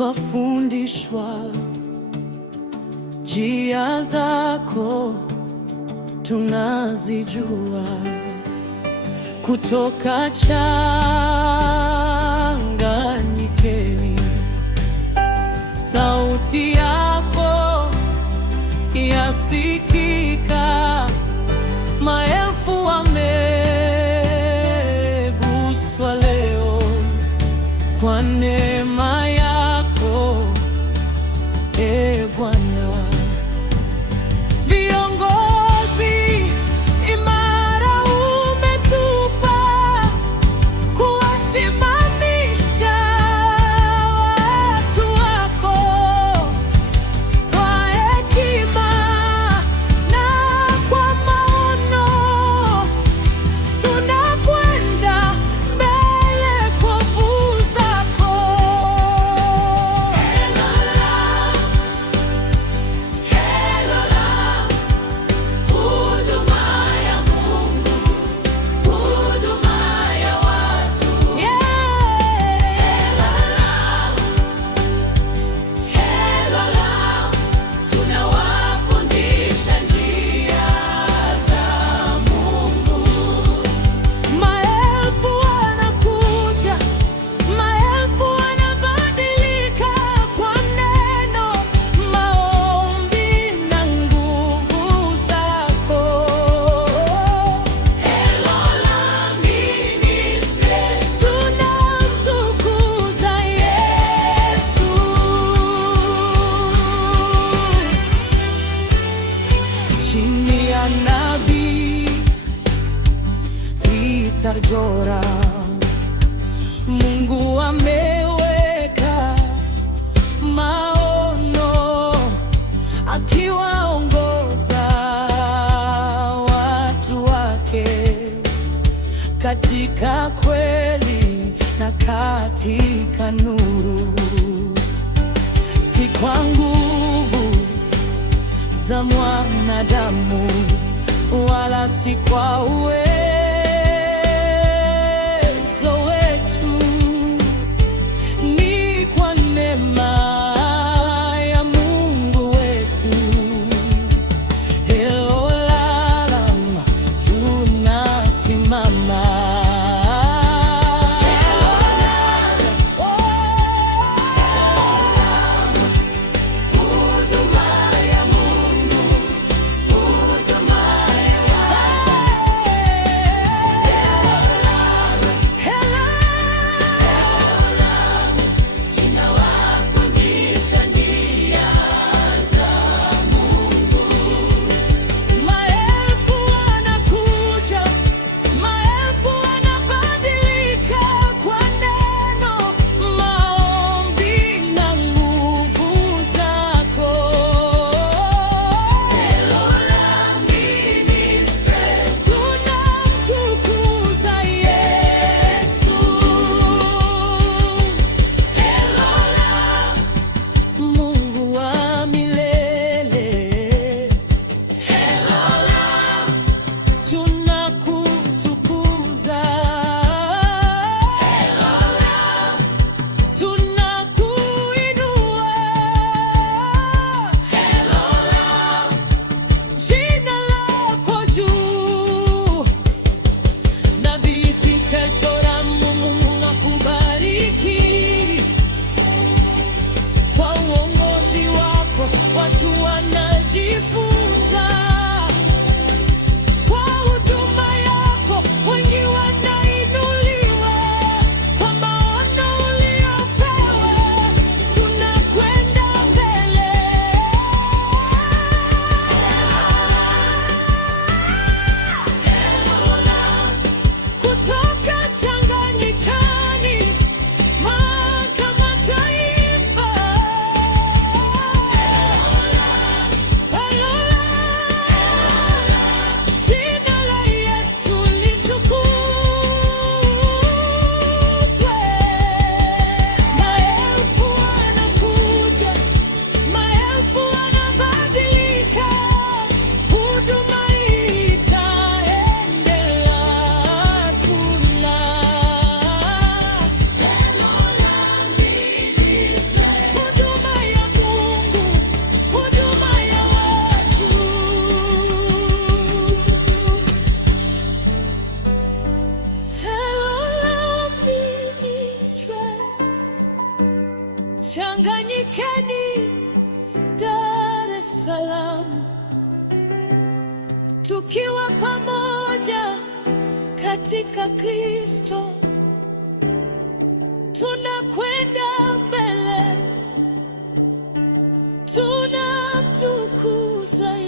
twafundishwa njia zako tunazijua, kutoka changanyikeni sauti yako yasikika, maelfu wameguswa leo kwa neema yako, e Bwana. Viongozi imara umetupa kuwasimamisha watu wako kwa hekima na kwa maono. Tunakwenda mbele kwa nguvu zako. Huduma ya Mungu, huduma ya watu. Tunawafundisha njia za Mungu. Maelfu wanakuja, maelfu wanabadilika kwa neno, maombi na nguvu zako. Tunamtukuza Yesu. Chini ya Nabii Peter Joram, Mungu ameweka maono, akiwaongoza watu wake katika kweli na katika nuru, si kwa nguvu za mwanadamu wala si kwa uwezo wetu, ni kwa neema ya Mungu wetu. Elolam, tunasimama. Changanyikeni, Dar es Salaam, tukiwa pamoja katika Kristo, tunakwenda mbele, tunamtukuza